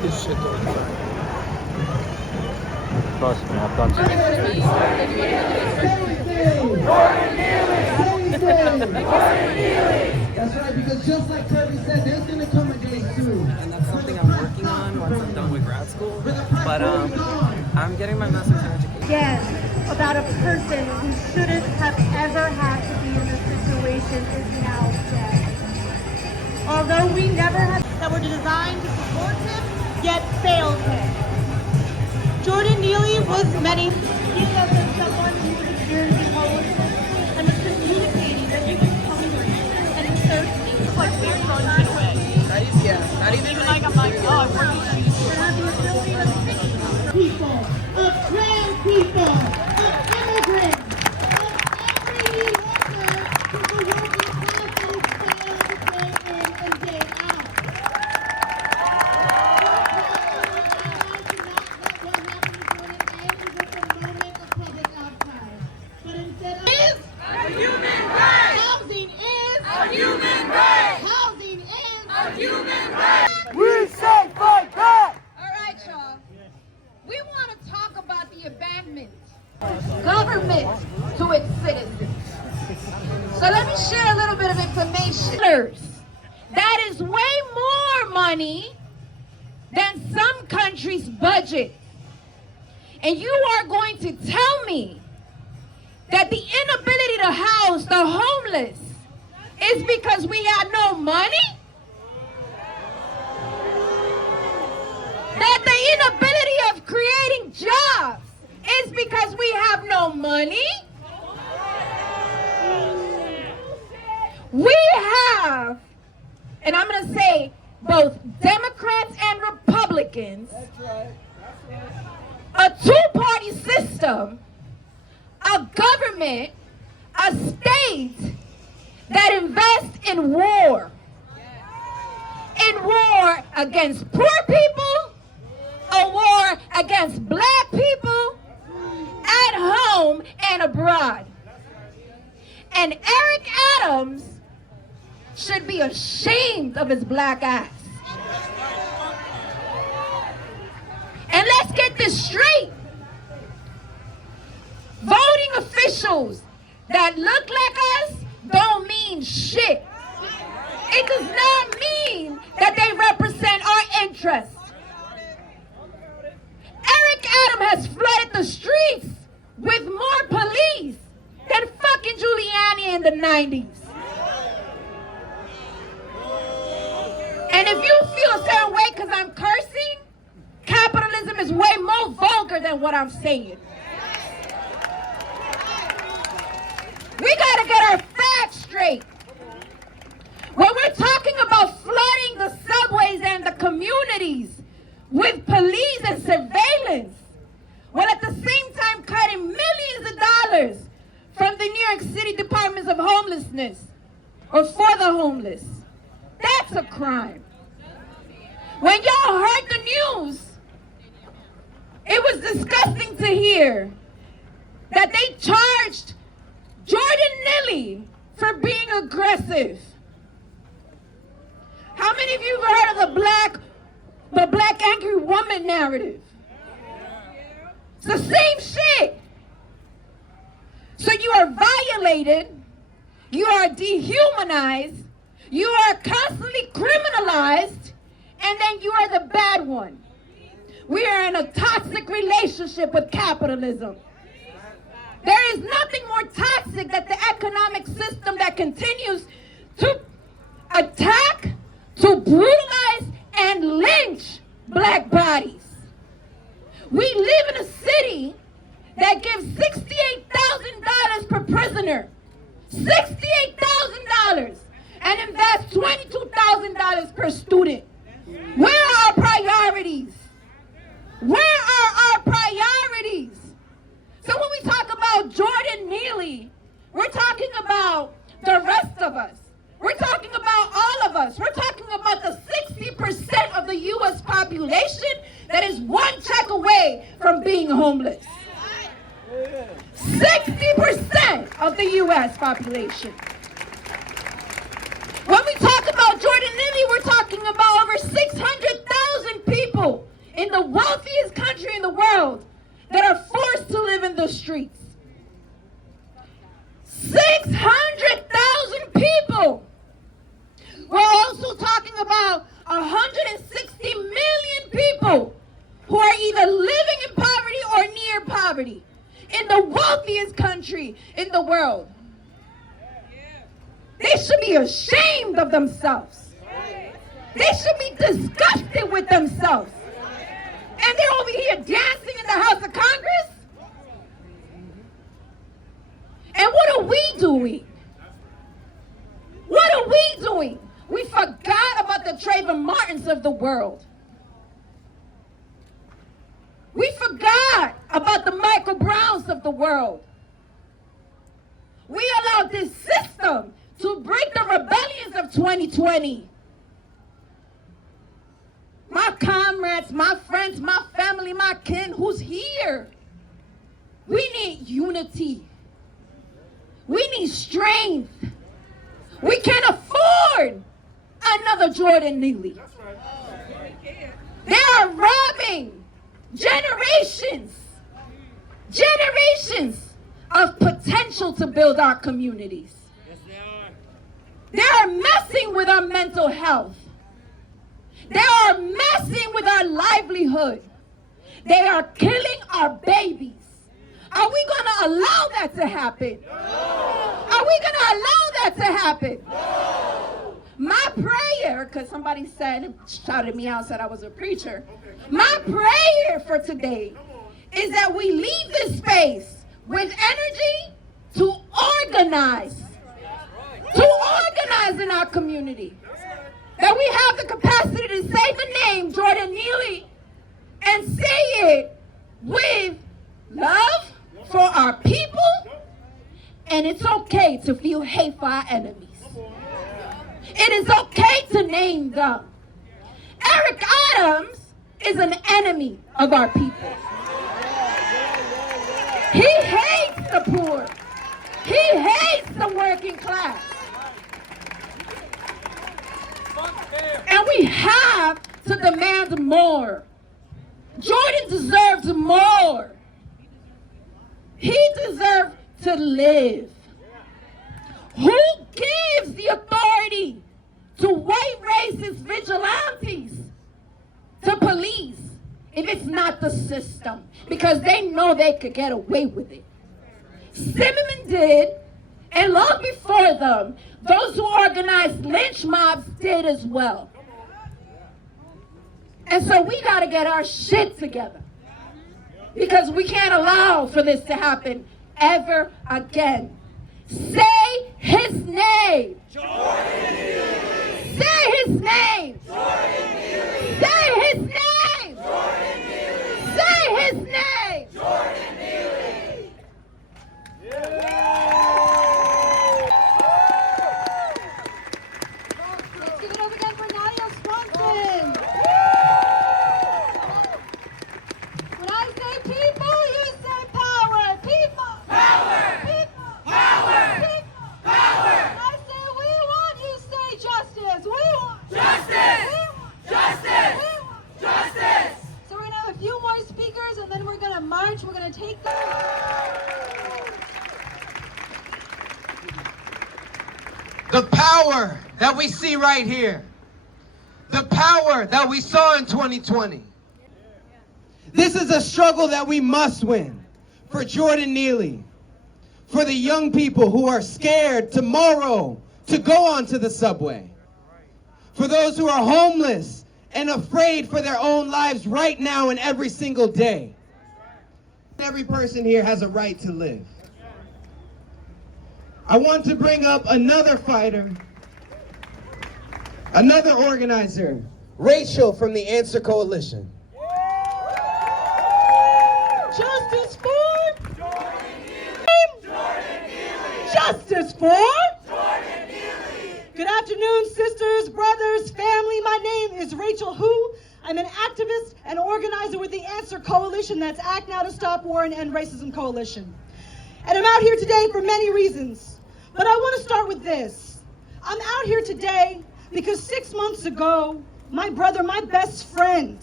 This shit though. Trust me, I've done Jordan Neely! That's right, because just like Kirby said, there's gonna come a day soon. And that's something I'm working on once I'm done with grad school. But I'm getting my master's in education. Yes, about a person who shouldn't have ever had to be in this situation is now dead. Although we never had that were designed to support him, yet failed him. Jordan Neely was many years as someone who was experiencing homelessness and was communicating that he was hungry and thirsty. It's like we're throwing shit away. Not even like I'm like, oh, I'm working on you. We're not the ability of people, of trans people, of immigrants, of every worker who the working class is failed day in and day out. We say fight back! Alright, y'all. We want to talk about the abandonment of government to its citizens. So let me share a little bit of information. That is way more money than some countries' budget. And you are going to tell me that the inability to house the homeless is because we had no money? That the inability of creating jobs is because we have no money? We have, and I'm going to say both Democrats and Republicans, a two-party system, a government, a state that invests in war. In war against poor people, a war against black people, at home and abroad. And Eric Adams should be ashamed of his black ass. And let's get this straight. Voting officials that look like us don't mean shit. It does not mean that they represent our interests. Eric Adams has flooded the streets with more police than fucking Giuliani in the 90s. And if you feel a certain way because I'm cursing, capitalism is way more vulgar than what I'm saying. We gotta get our facts straight. When we're talking about flooding the subways and the communities with police and surveillance, while at the same time cutting millions of dollars from the New York City Departments of Homelessness or for the homeless, that's a crime. When y'all heard the news, it was disgusting to hear that they charged Jordan Neely for being aggressive. of you ever heard of the black angry woman narrative? It's the same shit. So you are violated, you are dehumanized, you are constantly criminalized, and then you are the bad one. We are in a toxic relationship with capitalism. There is nothing more toxic than the economic system that continues to attack, to brutalize, and lynch black bodies. We live in a city that gives $68,000 per prisoner. $68,000, and invests $22,000 per student. Where are our priorities? Where are our priorities? So when we talk about Jordan Neely, we're talking about the rest of us. We're talking about all of us. We're talking about the 60% of the U.S. population that is one check away from being homeless. 60% of the U.S. population. When we talk about Jordan Neely, we're talking about over 600,000 people in the wealthiest country in the world that are forced to live in the streets. 600,000 people. We're also talking about 160 million people who are either living in poverty or near poverty in the wealthiest country in the world. They should be ashamed of themselves. They should be disgusted with themselves. And they're over here dancing in the House of Congress? And what are we doing? What are we doing? We forgot about the Trayvon Martins of the world. We forgot about the Michael Browns of the world. We allowed this system to break the rebellions of 2020. My comrades, my friends, my family, my kin, who's here? We need unity. We need strength. We can't afford another Jordan Neely. They are robbing generations of potential to build our communities. They are messing with our mental health. They are messing with our livelihood. They are killing our babies. Are we going to allow that to happen? No. Are we going to allow that to happen? No. My prayer, because somebody said, shouted me out, said I was a preacher. My prayer for today is that we leave this space with energy to organize. To organize in our community. That we have the capacity to say the name Jordan Neely and say it with love for our people, and it's okay to feel hate for our enemies. It is okay to name them. Eric Adams is an enemy of our people. He hates the poor. He hates the working class. And we have to demand more. Jordan deserves more. He deserves to live. Who gives the authority to white racist vigilantes to police if it's not the system? Because they know they could get away with it. Zimmerman did, and long before them, those who organized lynch mobs did as well. And so we got to get our shit together. Because we can't allow for this to happen ever again. Say his name. Jordan Neely. Say his name. Jordan Neely. Say his name. Jordan Neely. Say his name. Jordan Neely. Let's give it up again for Nadia Swanson. When I say people, you say power. People. Power. People. Power. People. Power. When I say we want, you say justice. We want. Justice. The power that we see right here. The power that we saw in 2020. This is a struggle that we must win. For Jordan Neely. For the young people who are scared tomorrow to go onto the subway. For those who are homeless and afraid for their own lives right now and every single day. Every person here has a right to live. I want to bring up another fighter, another organizer, Rachel from the Answer Coalition. Justice for Jordan Neely. Jordan Neely. Justice for Jordan Neely. Good afternoon, sisters, brothers, family. My name is Rachel Hu. I'm an activist and organizer with the Answer Coalition, that's Act Now to Stop War and End Racism Coalition. And I'm out here today for many reasons. But I want to start with this. I'm out here today because 6 months ago, my brother, my best friend,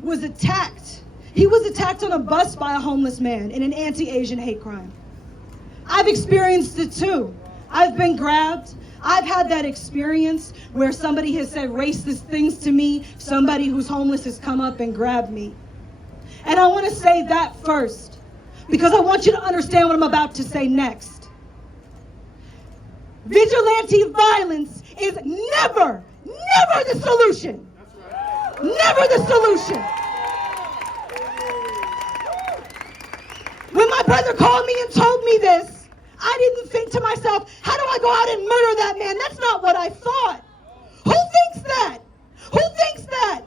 was attacked. He was attacked on a bus by a homeless man in an anti-Asian hate crime. I've experienced it too. I've been grabbed. I've had that experience where somebody has said racist things to me, somebody who's homeless has come up and grabbed me. And I want to say that first, because I want you to understand what I'm about to say next. Vigilante violence is never the solution. Never the solution. When my brother called me and told me this, I didn't think to myself, how do I go out and murder that man? That's not what I thought. Who thinks that? Who thinks that?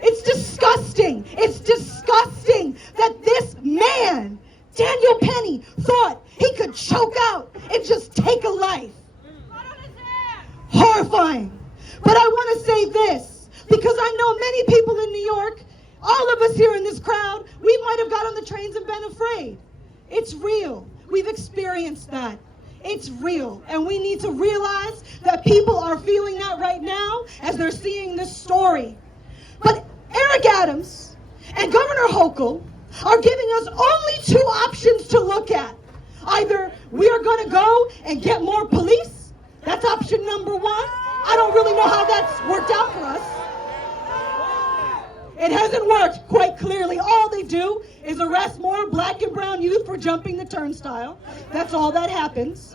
It's disgusting. It's disgusting that this man, Daniel Penny, thought he could choke out and just take a life. Horrifying. But I want to say this, because I know many people in New York, all of us here in this crowd, we might have got on the trains and been afraid. It's real. We've experienced that. It's real. And we need to realize that people are feeling that right now as they're seeing this story. But Eric Adams and Governor Hochul are giving us only two options to look at. Either we are going to go and get more police. That's option number one. I don't really know how that's worked out for us. It hasn't worked quite clearly. All they do is arrest more black and brown youth for jumping the turnstile. That's all that happens.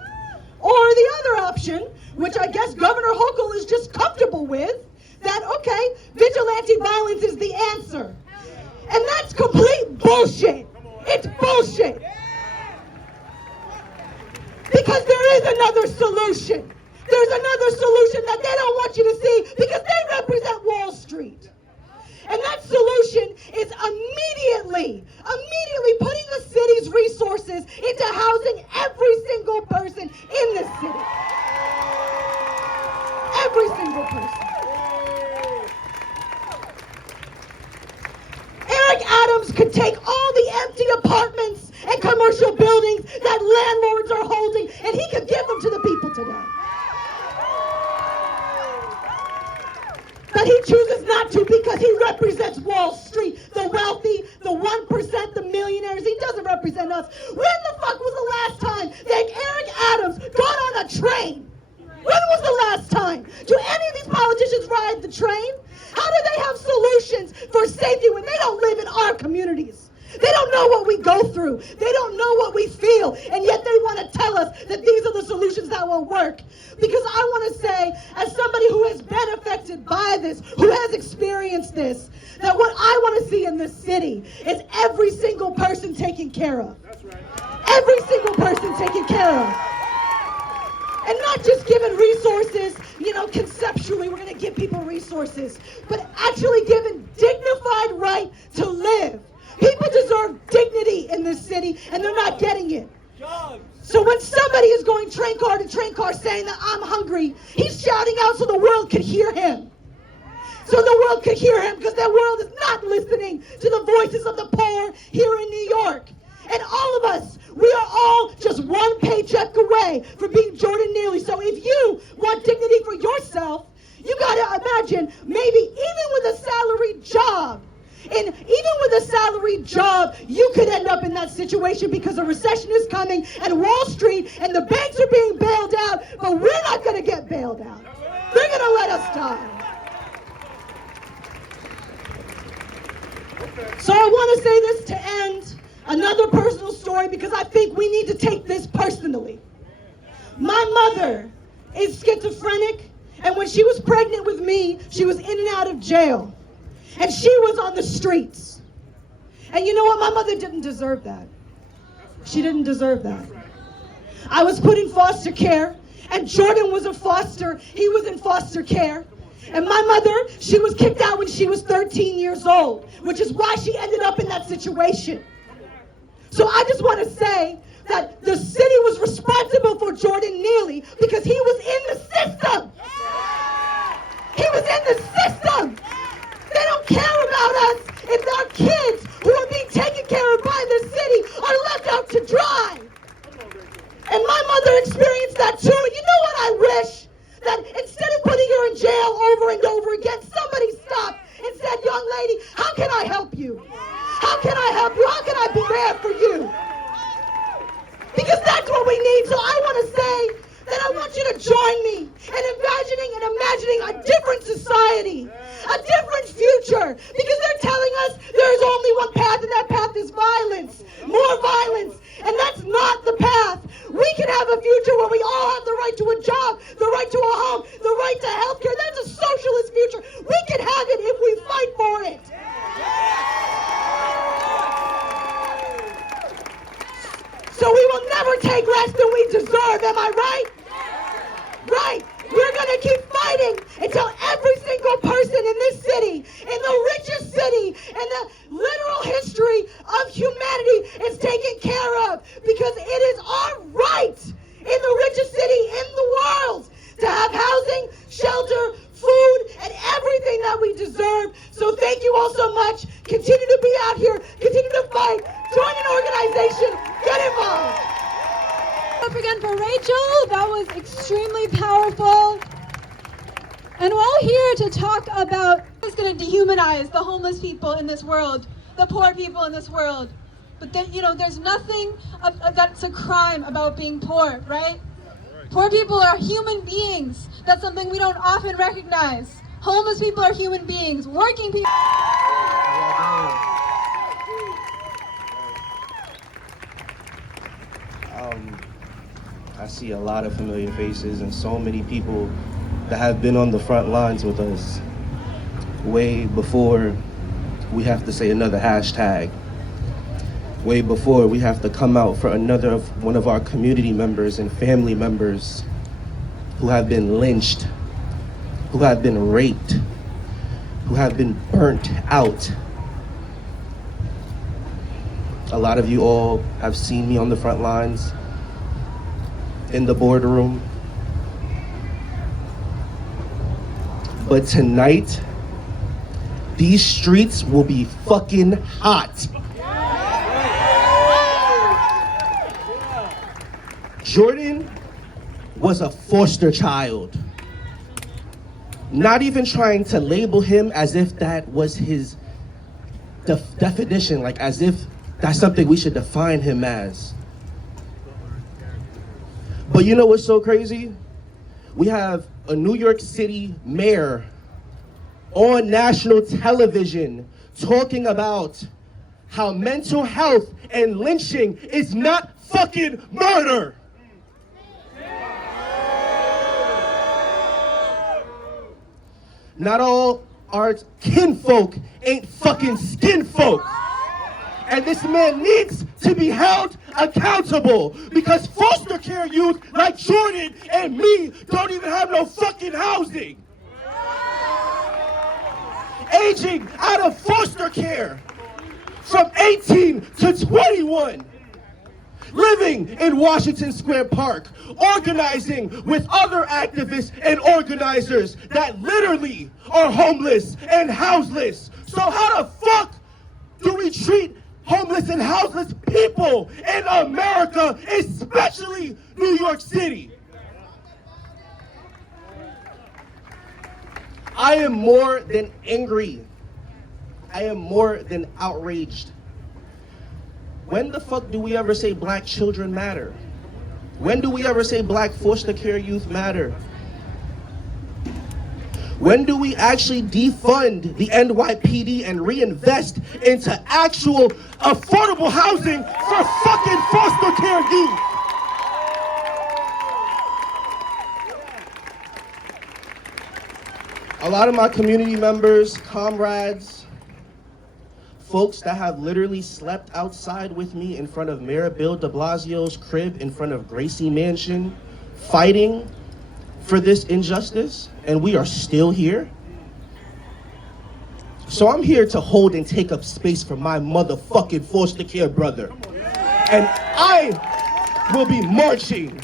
Or the other option, which I guess Governor Hochul is just comfortable with, that, okay, vigilante violence is the answer. And that's complete bullshit. It's bullshit. Because there is another solution. There's another solution that they don't want you to see because they represent Wall Street. And that solution is immediately putting the city's resources into housing every single person in the city. Every single person. Eric Adams could take all the empty apartments and commercial buildings that landlords are holding, and he could give them to the people today. But he chooses not to because he represents Wall Street, the wealthy, the 1%, the millionaires. He doesn't represent us. When the fuck was the last time that Eric Adams got on a train? When was the last time? Do any of these politicians ride the train? How do they have solutions for safety when they don't live in our communities? They don't know what we go through. They don't know what we feel. And yet they want to tell us that these are the solutions that will work. Because I want to say, as somebody who has been affected by this, who has experienced this, that what I want to see in this city is every single person taken care of. That's right. Every single person taken care of. And not just given resources, conceptually, we're going to give people resources, but actually given dignified right to live. People deserve dignity in this city, and they're not getting it. So when somebody is going train car to train car saying that I'm hungry, he's shouting out so the world could hear him. So the world could hear him, because that world is not listening to the voices of the poor here in New York. And all of us, we are all just one paycheck away from being Jordan Neely. So if you want dignity for yourself, you got to imagine maybe even with a salaried job, And even with a salaried job, you could end up in that situation because a recession is coming and Wall Street and the banks are being bailed out, but we're not going to get bailed out. They're going to let us die. So I want to say this to end, another personal story, because I think we need to take this personally. My mother is schizophrenic, and when she was pregnant with me, she was in and out of jail. And she was on the streets. And you know what? My mother didn't deserve that. She didn't deserve that. I was put in foster care, and Jordan was he was in foster care. And my mother, she was kicked out when she was 13 years old, which is why she ended up in that situation. So I just want to say that the city was responsible for Jordan Neely because he was in the system. He was in the system. They don't care about us if our kids who are being taken care of by the city are left out to dry. And my mother experienced that too. And you know what I wish? That instead of putting her in jail over and over again, somebody stopped and said, young lady, how can I help you? How can I help you? How can I be there for you? Because that's what we need. So I want to say that I want you to join me in imagining a different society, a different future. Because they're telling us there is only one path, and that path is violence, more violence. And that's not the path. We can have a future where we all have the right to a job, the right to a home, the right to health care. That's a socialist future. We can have it if we fight for it. So we will never take less than we deserve, am I right? Right. We're going to keep fighting until every single person in this city, in the richest city, in the literal history of humanity is taken care of. Because it is our right in the richest city in the world to have housing, shelter, food, and everything that we deserve. So thank you all so much. Continue to be out here. Continue to fight. Join an organization. Get involved. Up again for Rachel. That was extremely powerful. And we're all here to talk about who's going to dehumanize the homeless people in this world, the poor people in this world. But then, there's nothing that's a crime about being poor, right? Poor people are human beings. That's something we don't often recognize. Homeless people are human beings. Working people. I see a lot of familiar faces and so many people that have been on the front lines with us way before we have to say another hashtag, way before we have to come out for one of our community members and family members who have been lynched, who have been raped, who have been burnt out. A lot of you all have seen me on the front lines, in the boardroom. But tonight, these streets will be fucking hot. Jordan was a foster child. Not even trying to label him as if that was his definition, like as if that's something we should define him as. But you know what's so crazy? We have a New York City mayor on national television talking about how mental health and lynching is not fucking murder. Not all our kinfolk ain't fucking skinfolk. And this man needs to be held accountable because foster care youth like Jordan and me don't even have no fucking housing. Aging out of foster care from 18 to 21. Living in Washington Square Park, organizing with other activists and organizers that literally are homeless and houseless. So how the fuck do we treat homeless and houseless people in America, especially New York City? I am more than angry I am more than outraged. When the fuck do we ever say black children matter? When do we ever say black foster care youth matter? When do we actually defund the NYPD and reinvest into actual affordable housing for fucking foster care youth? A lot of my community members, comrades, folks that have literally slept outside with me in front of Mayor Bill de Blasio's crib, in front of Gracie Mansion, fighting for this injustice, and we are still here. So I'm here to hold and take up space for my motherfucking foster care brother. And I will be marching.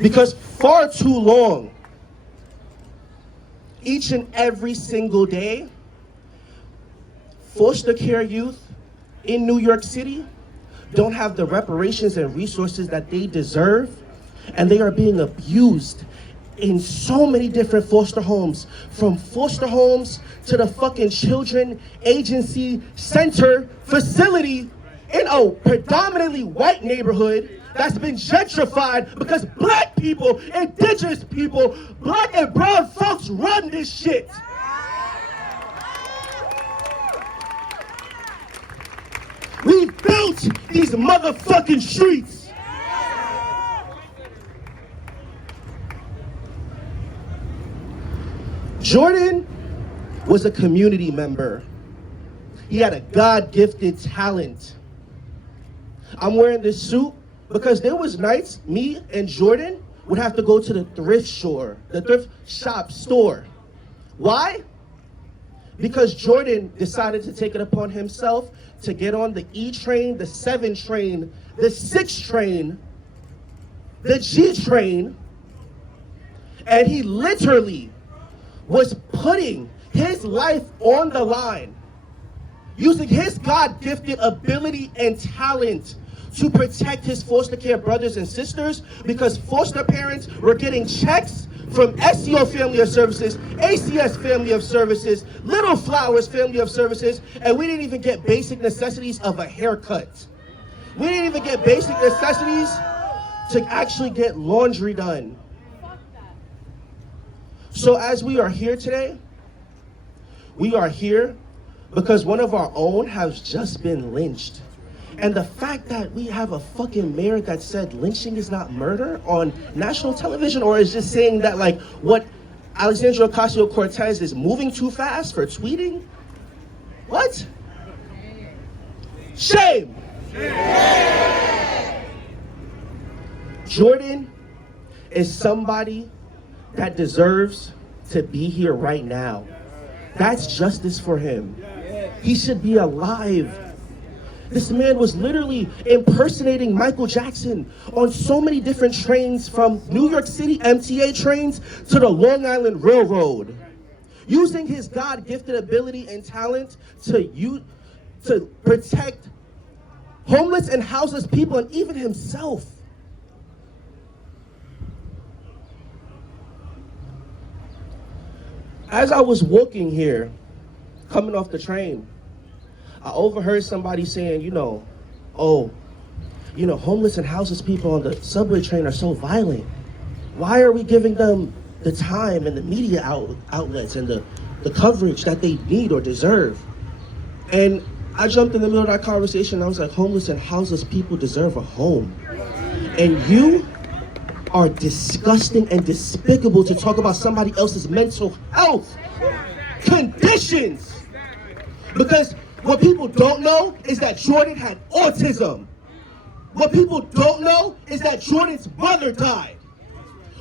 Because far too long, each and every single day, foster care youth in New York City don't have the reparations and resources that they deserve, and they are being abused in so many different foster homes, from foster homes to the fucking children agency center facility in a predominantly white neighborhood that's been gentrified because black people, indigenous people, black and brown folks run this shit. We built these motherfucking streets. Jordan was a community member. He had a God-gifted talent. I'm wearing this suit because there was nights me and Jordan would have to go to the thrift shop store. Why? Because Jordan decided to take it upon himself to get on the E train, the 7 train, the 6 train, the G train, and he literally was putting his life on the line, using his God-gifted ability and talent to protect his foster care brothers and sisters, because foster parents were getting checks from SEO Family of Services, ACS Family of Services, Little Flowers Family of Services, and we didn't even get basic necessities of a haircut. We didn't even get basic necessities to actually get laundry done. So as we are here today, we are here because one of our own has just been lynched. And the fact that we have a fucking mayor that said lynching is not murder on national television, or is just saying that like what Alexandria Ocasio-Cortez is moving too fast for tweeting? What? Shame! Jordan is somebody that deserves to be here right now. That's justice for him. He should be alive. This man was literally impersonating Michael Jackson on so many different trains, from New York City MTA trains to the Long Island Railroad, using his God-gifted ability and talent to protect homeless and houseless people, and even himself. As I was walking here, coming off the train, I overheard somebody saying, homeless and houseless people on the subway train are so violent. Why are we giving them the time and the media outlets and the coverage that they need or deserve? And I jumped in the middle of that conversation, and I was like, homeless and houseless people deserve a home. And you are disgusting and despicable to talk about somebody else's mental health conditions. Because what people don't know is that Jordan had autism. What people don't know is that Jordan's mother died.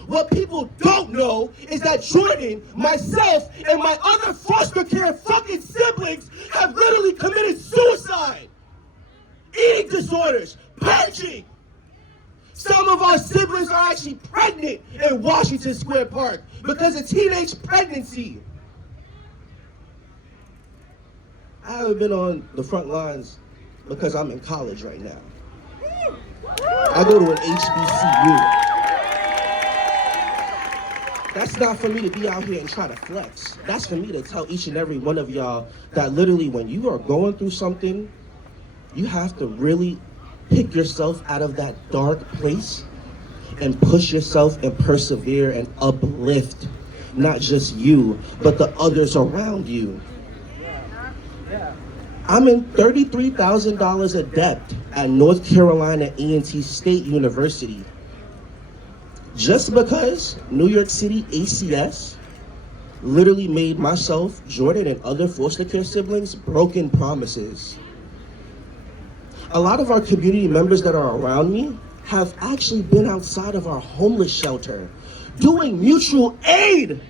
What people don't know is that Jordan, myself, and my other foster care fucking siblings have literally committed suicide, eating disorders, purging. Some of our siblings are actually pregnant in Washington Square Park because of teenage pregnancy. I haven't been on the front lines because I'm in college right now. I go to an HBCU. That's not for me to be out here and try to flex. That's for me to tell each and every one of y'all that literally when you are going through something, you have to really pick yourself out of that dark place and push yourself and persevere and uplift not just you, but the others around you. I'm in $33,000 of debt at North Carolina A&T State University. Just because New York City ACS literally made myself, Jordan, and other foster care siblings broken promises. A lot of our community members that are around me have actually been outside of our homeless shelter doing mutual aid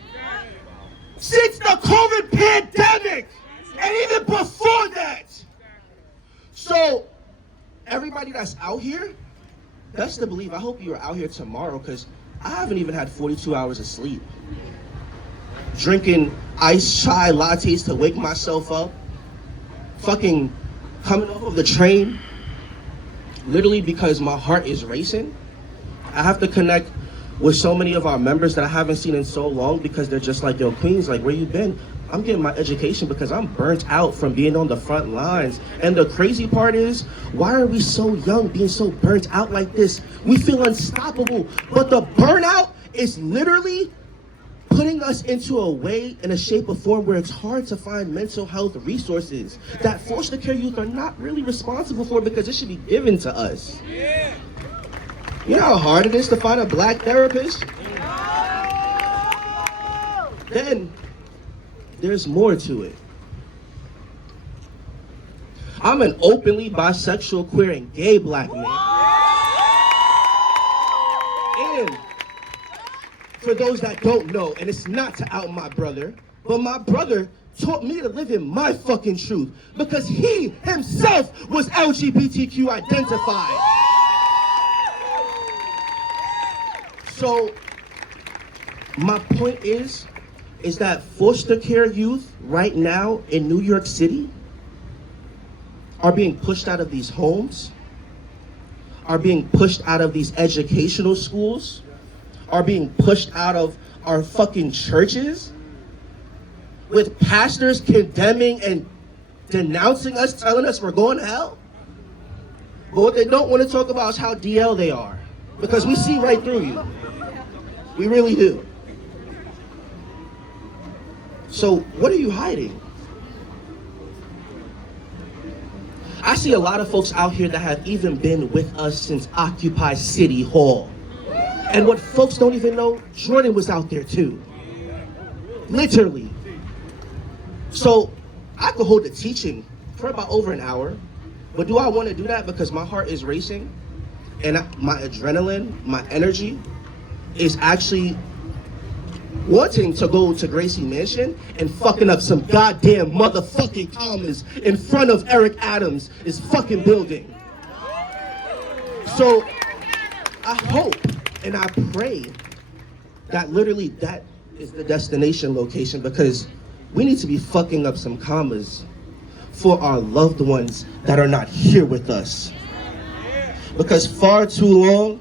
since the COVID pandemic and even before that. So everybody that's out here, best to believe, I hope you're out here tomorrow, because I haven't even had 42 hours of sleep. Drinking iced chai lattes to wake myself up. Fucking coming off of the train, literally because my heart is racing. I have to connect with so many of our members that I haven't seen in so long because they're just like, yo, Queens, like, where you been? I'm getting my education because I'm burnt out from being on the front lines. And the crazy part is, why are we so young being so burnt out like this? We feel unstoppable, but the burnout is literally putting us into a way, in a shape or form where it's hard to find mental health resources that foster care youth are not really responsible for because it should be given to us. Yeah. You know how hard it is to find a black therapist? Then there's more to it. I'm an openly bisexual, queer, and gay black man. And for those that don't know, and it's not to out my brother, but my brother taught me to live in my fucking truth because he himself was LGBTQ identified. So my point is that foster care youth right now in New York City are being pushed out of these homes, are being pushed out of these educational schools, are being pushed out of our fucking churches, with pastors condemning and denouncing us, telling us we're going to hell. But what they don't want to talk about is how DL they are, because we see right through you. We really do. So what are you hiding? I see a lot of folks out here that have even been with us since Occupy City Hall. And what folks don't even know, Jordan was out there too. Literally. So I could hold a teaching for about over an hour, but do I want to do that because my heart is racing and my adrenaline, my energy is actually wanting to go to Gracie Mansion and fucking up some goddamn motherfucking commas in front of Eric Adams' fucking building. So I hope and I pray that literally that is the destination location, because we need to be fucking up some commas for our loved ones that are not here with us. Because far too long,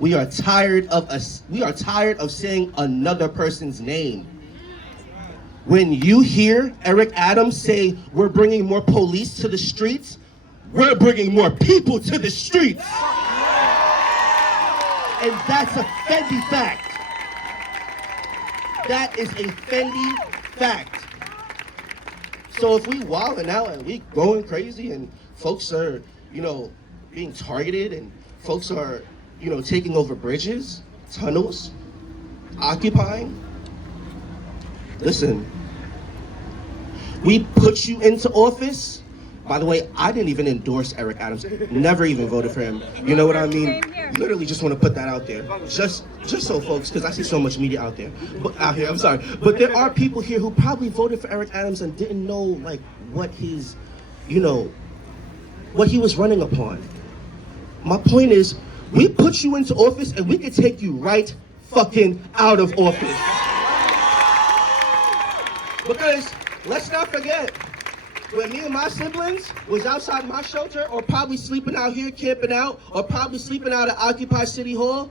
we are tired of saying another person's name. When you hear Eric Adams say we're bringing more police to the streets, we're bringing more people to the streets. And that's a Fendi fact. That is a Fendi fact. So if we wilding out and we going crazy and folks are, being targeted and folks are, taking over bridges, tunnels, occupying, listen, we put you into office. By the way, I didn't even endorse Eric Adams. Never even voted for him. You know what I mean? Literally just want to put that out there. Just so folks, because I see so much media out here. But there are people here who probably voted for Eric Adams and didn't know like what his, what he was running upon. My point is, we put you into office and we can take you right fucking out of office. Because let's not forget, when me and my siblings was outside my shelter, or probably sleeping out here camping out, or probably sleeping out at Occupy City Hall,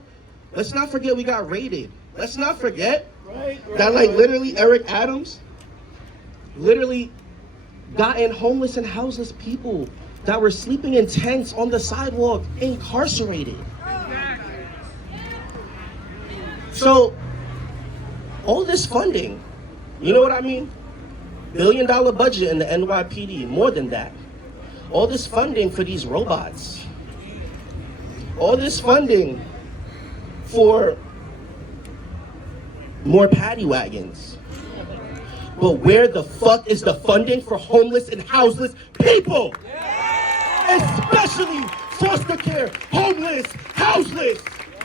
Let's not forget we got raided. Let's not forget that, like, literally Eric Adams literally got in homeless and houseless people that were sleeping in tents on the sidewalk, incarcerated. So, all this funding, you know what I mean? $1 billion budget in the NYPD, more than that. All this funding for these robots. All this funding for more paddy wagons. But where the fuck is the funding for homeless and houseless people? Especially foster care, homeless, houseless,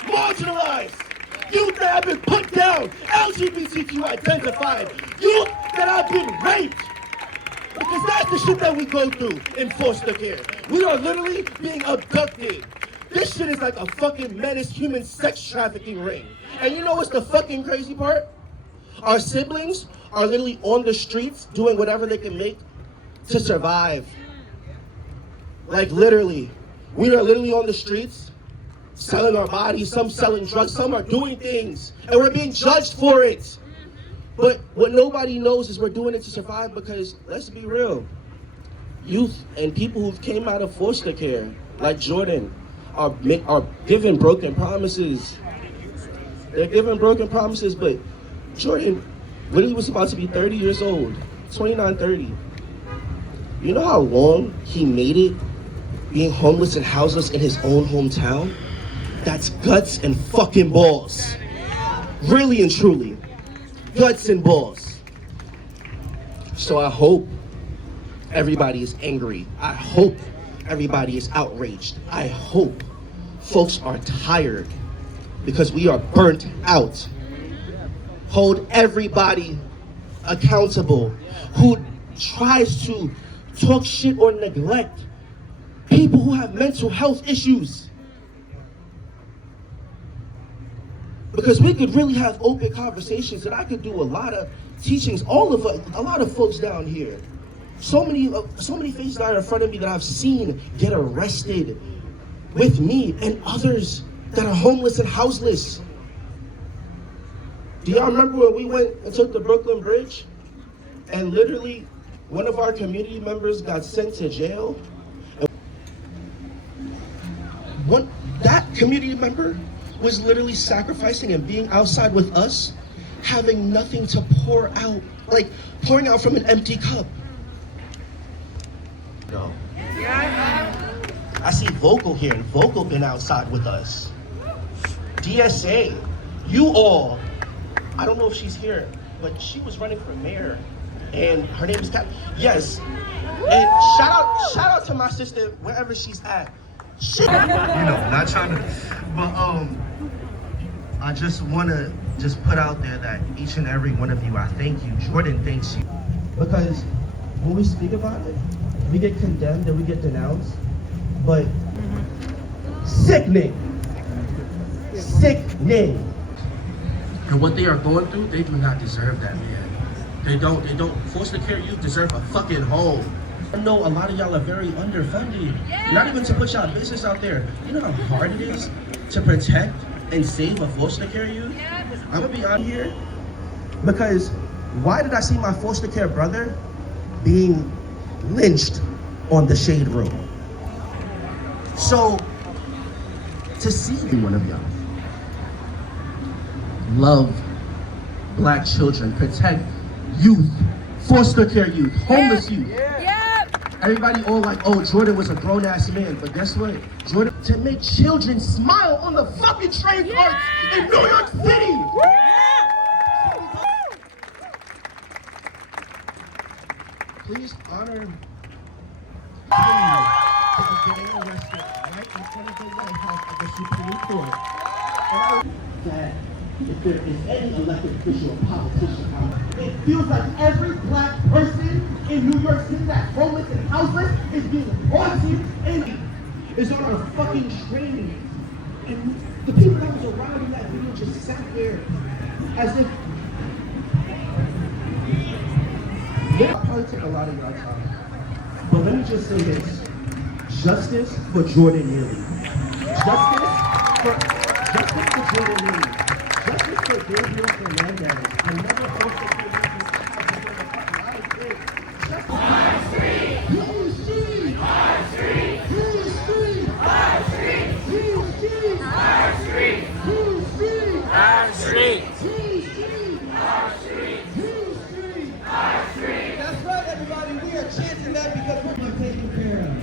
marginalized, youth that have been put down, LGBTQ identified, youth that have been raped. Because that's the shit that we go through in foster care. We are literally being abducted. This shit is like a fucking menace human sex trafficking ring. And you know what's the fucking crazy part? Our siblings are literally on the streets doing whatever they can make to survive. Like literally, we are literally on the streets selling our bodies, some selling drugs, some are doing things, and we're being judged for it. But what nobody knows is we're doing it to survive because, let's be real, youth and people who came out of foster care, like Jordan, are given broken promises. They're given broken promises, but Jordan literally was about to be 30 years old, 29, 30. You know how long he made it being homeless and houseless in his own hometown? That's guts and fucking balls. Really and truly. Guts and balls. So I hope everybody is angry. I hope everybody is outraged. I hope folks are tired because we are burnt out. Hold everybody accountable who tries to talk shit or neglect people who have mental health issues. Because we could really have open conversations, and I could do a lot of teachings, all of us, a lot of folks down here. So many faces that are in front of me that I've seen get arrested with me, and others that are homeless and houseless. Do y'all remember when we went and took the Brooklyn Bridge? And literally, one of our community members got sent to jail. And that community member was literally sacrificing and being outside with us, having nothing to pour out, like pouring out from an empty cup. No. I see Vocal here, and Vocal been outside with us. DSA, you all, I don't know if she's here, but she was running for mayor, and her name is Kat. Yes, and shout out to my sister wherever she's at. Shit. You know, not trying to, but I just want to put out there that each and every one of you, I thank you. Jordan thanks you. Because when we speak about it, we get condemned and we get denounced, but sickening. Sickening. And what they are going through, they do not deserve that, man. They don't. Foster care youth deserve a fucking home. I know a lot of y'all are very underfunded. Not even to put y'all business out there. You know how hard it is to protect and save a foster care youth? I'm gonna be on here because why did I see my foster care brother being lynched on the Shade Room? So, to see one of y'all love black children, protect youth, foster care youth, homeless youth. Everybody all like, oh, Jordan was a grown-ass man, but guess what? Jordan, to make children smile on the fucking train carts in New York City! Please honor getting arrested right in front of the White House of the Supreme Court. That if there is any elected official or politician out there, it feels like every black person in New York City that's homeless and houseless is being haunted and is on our fucking train. And the people that was around in that video just sat there as if yeah, probably took a lot of your time. But let me just say this. Justice for Jordan Neely. Justice for Jordan Our street. That's right, everybody. We are chanting that because we're being taken care of.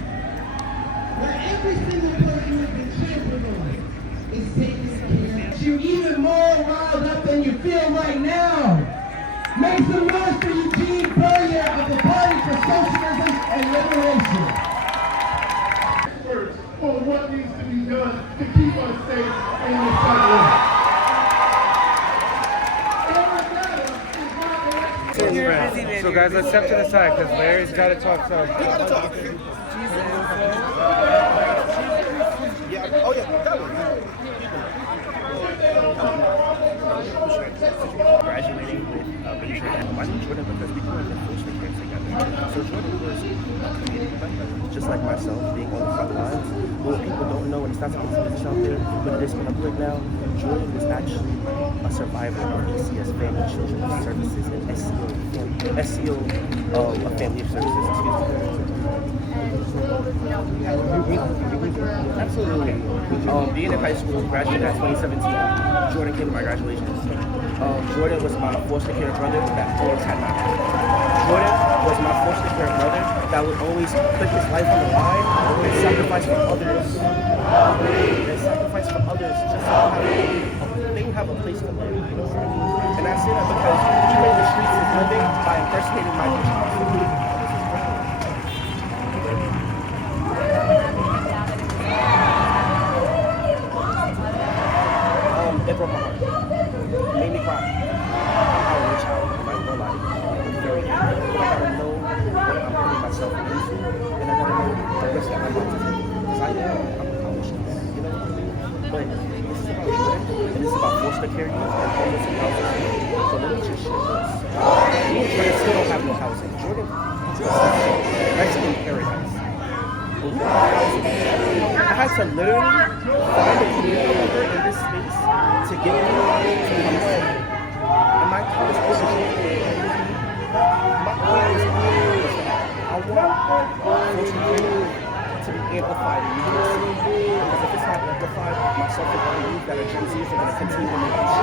Where every single person who's been trampled on is taken care of. You're even more riled up than you feel right now. Make some noise for Eugene Burrier of the Party for Socialism and Liberation. Experts on what needs to be done to keep us safe in the subway. So guys, let's step to the side because Larry's got to talk to us. We got to talk. Yeah. Oh yeah. Graduating with major and why didn't Jordan? Because we were in the foster care together. So Jordan was a community member, just like myself, being on the front lines. What people don't know, and it's not something that's out there, but it is public now. Jordan was actually a survivor of ACS Family Children's Services and SEO Family of Services. Absolutely. Being in high school, graduated at 2017, Jordan came to my graduation. Jordan was my foster care brother that always had my back. Jordan was my foster care brother that would always put his life on the line and sacrifice for others. Just so they would have a place to live. You know? And I say that because he made the streets his living by impersonating my picture. It broke my heart. It made me cry. I'm an only child in my whole life. I'm very angry. But I gotta know what I'm putting myself into, and I gotta know the risk that I'm about to take. Because I'm a college student, you know what I mean? But this is about Jordan, and this is about foster care youth and homeless and housing. So let me just share this. Me and Jordan still don't have no housing. Jordan, that's in paradise. I had to literally find a community member in this space to get me to come home. And my goal is always I want social care to be amplified in New York City. Because if it's not amplified, myself and other youth that are Gen Zs are going to continue to make these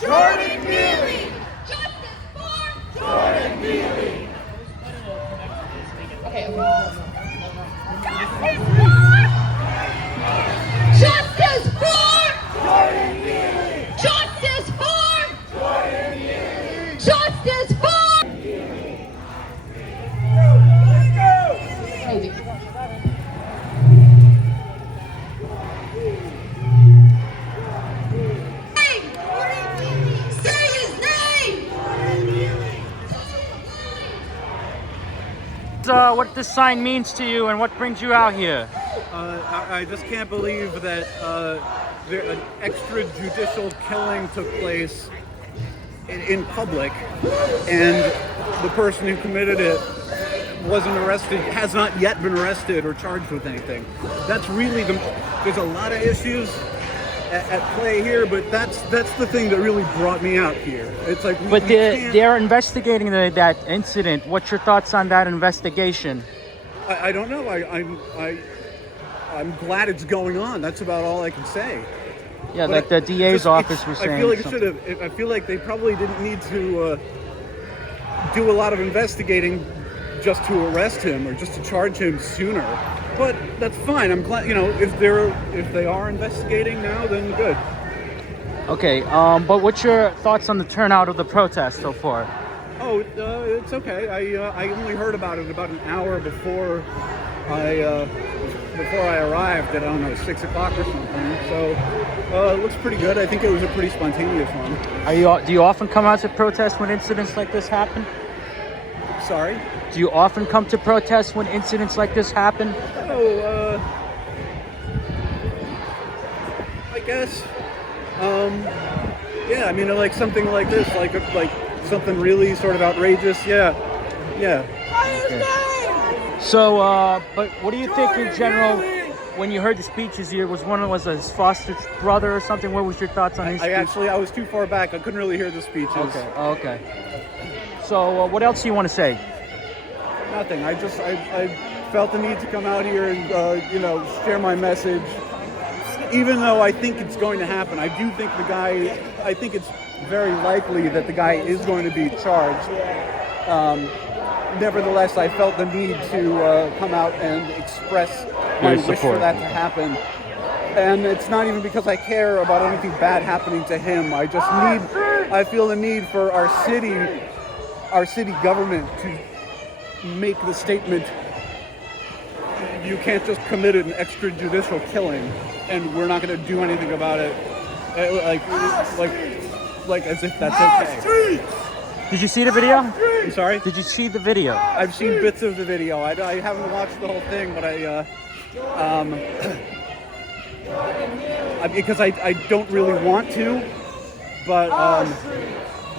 Jordan Neely! Justice for Jordan Neely! Okay. Justice for Jordan Neely! Justice for Jordan Neely! Justice for Crazy. What this sign means to you and what brings you out here? I just can't believe that an extrajudicial killing took place in public, and the person who committed it wasn't arrested, has not yet been arrested or charged with anything. That's really there's a lot of issues at play here, but that's the thing that really brought me out here. It's like, but they're investigating that incident. What's your thoughts on that investigation? I don't know. I'm glad it's going on. That's about all I can say. Yeah, but like the DA's office was saying. I feel like it should have. I feel like they probably didn't need to do a lot of investigating just to arrest him or just to charge him sooner. But that's fine. I'm glad, you know, if they are investigating now, then good. Okay, but what's your thoughts on the turnout of the protest so far? Oh, it's okay. I only heard about it about an hour before I arrived at, I don't know, 6 o'clock or something. So it looks pretty good. I think it was a pretty spontaneous one. Do you often come out to protest when incidents like this happen? Sorry? Do you often come to protest when incidents like this happen? Oh, I guess. Yeah, I mean, like something like this, like something really sort of outrageous. Yeah. Okay. So, but what do you think in general? When you heard the speeches here, was his foster brother or something? What was your thoughts on his speech? I was too far back. I couldn't really hear the speeches. Okay. So, what else do you want to say? Nothing. I felt the need to come out here and share my message. Even though I think it's going to happen, I do think I think it's very likely that the guy is going to be charged. Nevertheless, I felt the need to come out and express my wish for that to happen. And it's not even because I care about anything bad happening to him. I feel the need for our city government to make the statement, you can't just commit an extrajudicial killing and we're not going to do anything about it. Like as if that's okay. Did you see the video? I'm sorry? Did you see the video? I've seen bits of the video. I haven't watched the whole thing, but because I don't really want to, but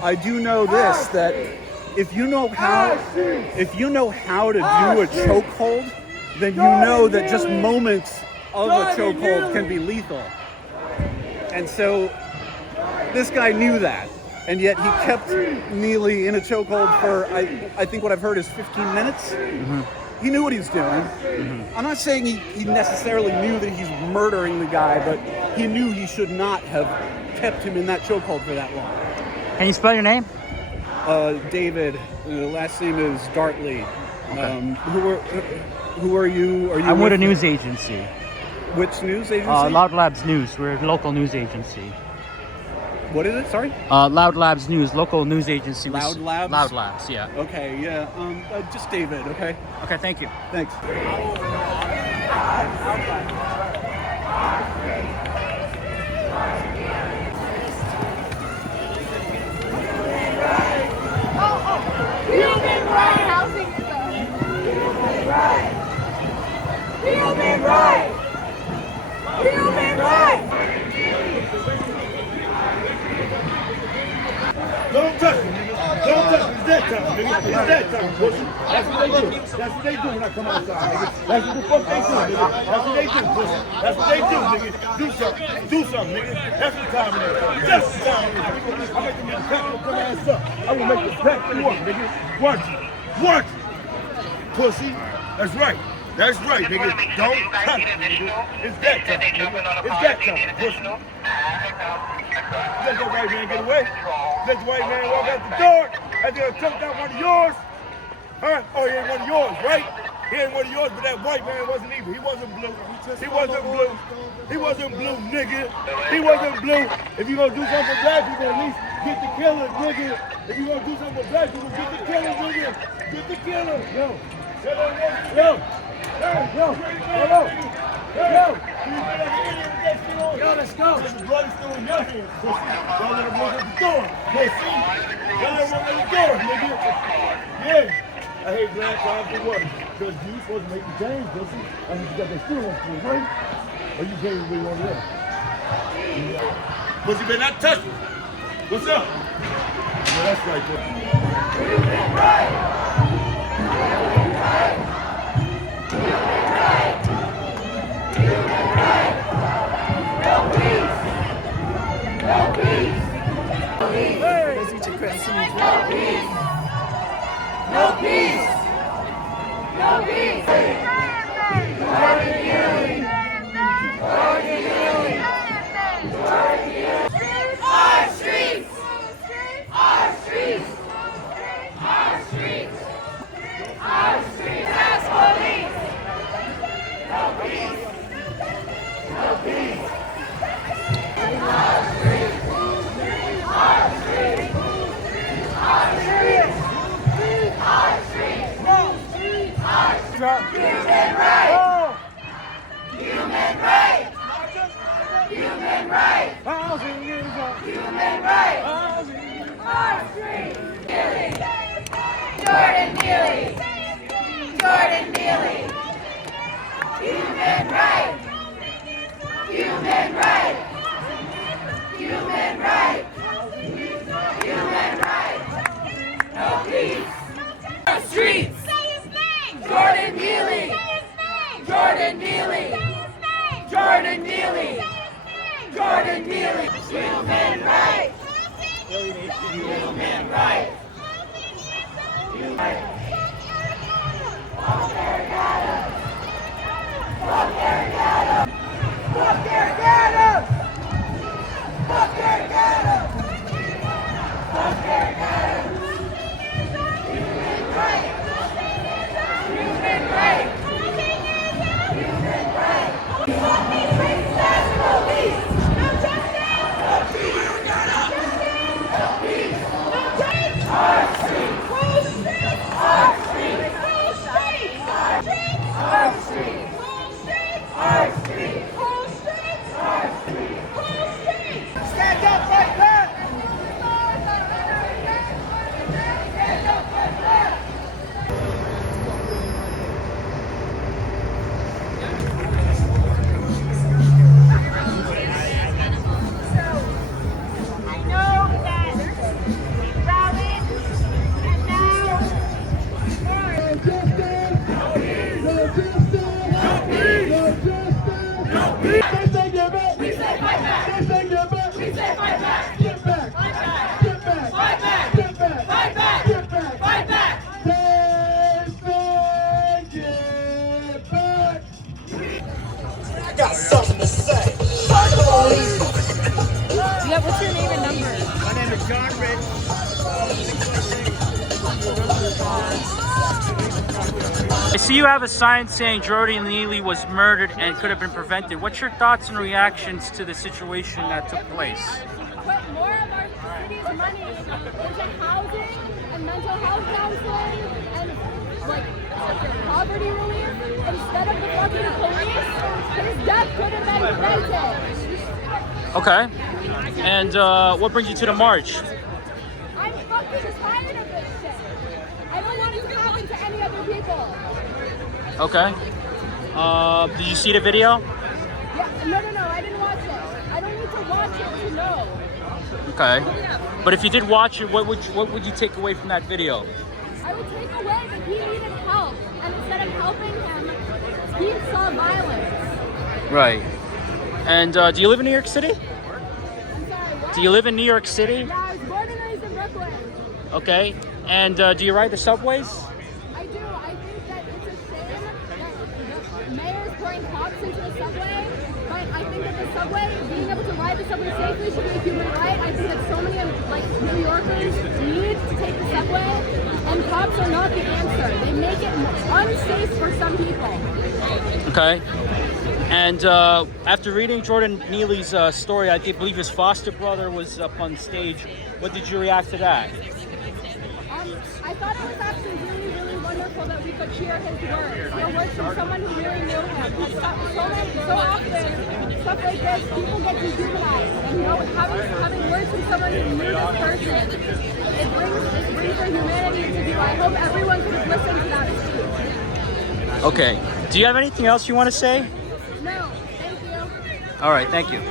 I do know this, that if you know how to do a chokehold, then you know that just moments of a chokehold can be lethal. And so this guy knew that, and yet he kept Neely in a chokehold for I think what I've heard is 15 minutes. Mm-hmm. He knew what he was doing. Mm-hmm. I'm not saying he necessarily knew that he's murdering the guy, but he knew he should not have kept him in that chokehold for that long. Can you spell your name? David. The last name is Dartley. Okay. Who are you? Are you? I'm with a news agency. Which news agency? Loud Labs News. We're a local news agency. What is it? Sorry? Loud Labs News, local news agency. Loud Labs? Loud Labs, yeah. Okay, yeah. Just David, okay? Okay, thank you. Thanks. Human right housing. Human right. Human right. Don't touch me, nigga. Don't touch me. It's that time, nigga. It's that time, pussy. That's what they do. That's what they do when I come outside, nigga. That's what the fuck they do, nigga. That's what they do, pussy. That's what they do, nigga. Do something. Do something, nigga. That's what time it is. That's the time it is. I make them get packed and come ass up. I will make them pack you up, nigga. Watch it. Watch it. Pussy. That's right. That's right, nigga. Don't touch me, nigga. It's that time, nigga. It's that time, pussy. Let that white man get away. Let the white man walk out the door. And they'll choke down one of yours. Huh? Oh, he ain't one of yours, right? He ain't one of yours, but that white man wasn't either. He wasn't blue. He wasn't blue. He wasn't blue, nigga. He wasn't blue. If you gonna do something for black people, at least get the killer, nigga. If you gonna do something for black people, get the killer, nigga. Get the killer. Yo. Yo. Yo. Hello. Yo. Yo, let's go. There's blood is still in your hands, pussy. Y'all let him walk out the door. Pussy. Y'all let him walk out the door, nigga. Yeah. I hate black guys for what? Because you supposed to make the change, pussy. I mean, you got that still on school, right? Or you can't even want that. Pussy better not touch me. What's up? Yeah, that's right, pussy. No peace! No peace! Jordan Neely! Jordan Neely! Our streets! Our streets! Our streets! Our Human rights! Human rights! Human rights! Housing is a Human rights! housing. Our street! Jordan Neely! Jordan Neely! Human rights! Human rights! Human rights! Human rights! No peace! Our streets! Say his name! Jordan Neely! Say his name! Jordan Neely! Say his name! Jordan Neely! Say his name! Jordan Neely! Human rights! Human rights! Human rights! Fuck their data! Fuck their data! Fuck their data! Fuck their data! Fuck their data! Human rights! Human rights! Human rights! Fuck these racist police! No justice! No peace! No peace! No peace! Our streets! Whole streets! Our streets! Whole streets! Our streets! Whole streets! Our streets! Whole streets! Our streets! Whole streets! Stand up, fight back! Stand up, fight back! I know that we rallied, and now we say fight back! We say fight back! Get back! Fight back! Get back! Fight back! Get back! Fight back! Get back! Fight back! I got something to say. Yeah, what's your name and number? My name is John Rich. I see you have a sign saying Jordan Neely was murdered and could have been prevented. What's your thoughts and reactions to the situation that took place? Put more of our city's money into housing and mental health counseling and like poverty relief instead of the fucking police. His death could have been prevented. Okay. And what brings you to the march? I'm fucking tired of this shit. I don't want it to happen to any other people. Okay. Did you see the video? Yeah, no, I didn't watch it. I don't need to watch it to know. Okay. But if you did watch it, what would you take away from that video? I would take away that he needed help, and instead of helping him, he saw violence. Right. And do you live in New York City? I'm sorry, what? Do you live in New York City? Yeah, I was born and raised in Brooklyn. Okay. And do you ride the subways? I do. I think that it's a shame that the mayor is pouring cops into the subway, but I think that the subway, being able to ride the subway safely should be a human right. I think that so many New Yorkers need to take the subway, and cops are not the answer. They make it unsafe for some people. Okay. And after reading Jordan Neely's story, I believe his foster brother was up on stage. What did you react to that? I thought it was actually really, really wonderful that we could hear his words. The words from someone who really knew him. So often, stuff like this, people get dehumanized. And having words from someone who knew this person, it brings their humanity into view. I hope everyone could have listened to that speech. Okay. Do you have anything else you want to say? No, thank you. All right, thank you.